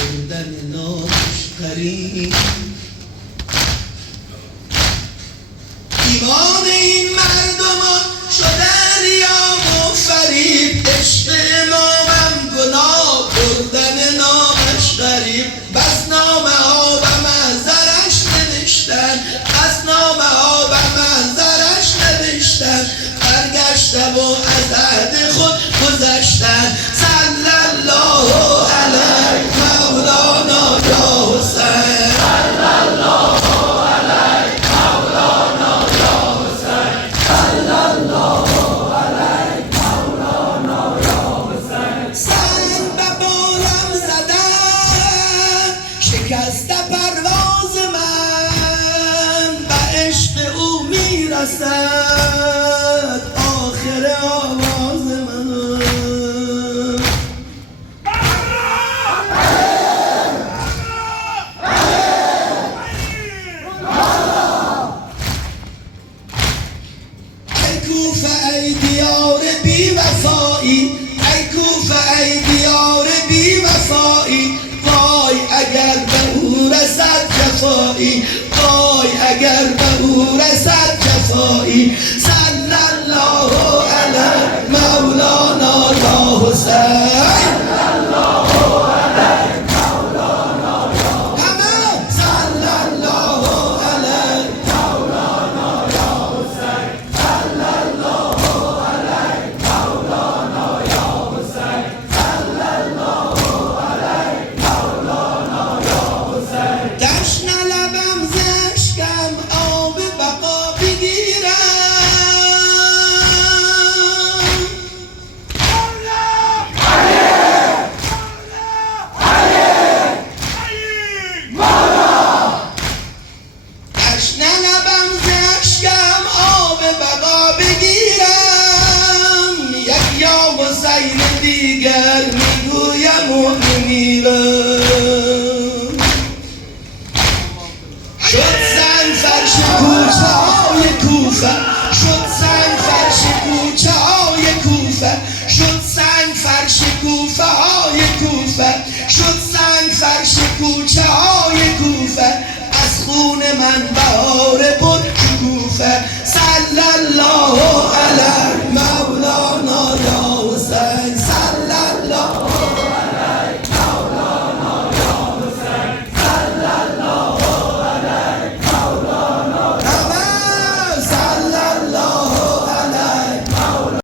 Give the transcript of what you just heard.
بردن نامشتری. ایمان این مردمان شدن ریا و فریب، عشق امامم گناه بردن نامش غریب. بس نامه ها به محضرش نوشتن، بس نامه ها به محضرش نوشتن، برگشته و از عهد خود گذشتن. صلی الله علیه مولانا یا حسین، صلی الله علیه مولانا یا حسین، صلی الله علیه مولانا یا حسین. سنگ به بالم زدن شکست پرواز من، به عشق او میرسد آخر آواز من. ای کوفه ای دیار بی وفایی، ای کوفه ای دیار بی وفایی، وای اگر به او رسد جفایی، وای اگر به او رسد جفایی. صلی الله علیه مولانا یا حسین، صلی الله علیه مولانا یا حسین، صلی الله علیه مولانا یا حسین، صلی الله علیه مولانا یا حسین، صلی الله علیه مولانا یا حسین. تشنه لبم ز اشکم آب بقا بگیرم، تشنه لبم ز اشکم آب بقا بگیرم، یک یا حسین دیگر میگویم و میمیرم. شد سنگ فرش کوچه های کوفه، شد سنگ فرش کوچه های کوفه، شد سنگ فرش کوفه های کوفه، شد سنگ فرش کوچه های کوفه، از خون من بهار بود شکوفه. صلی الله علیه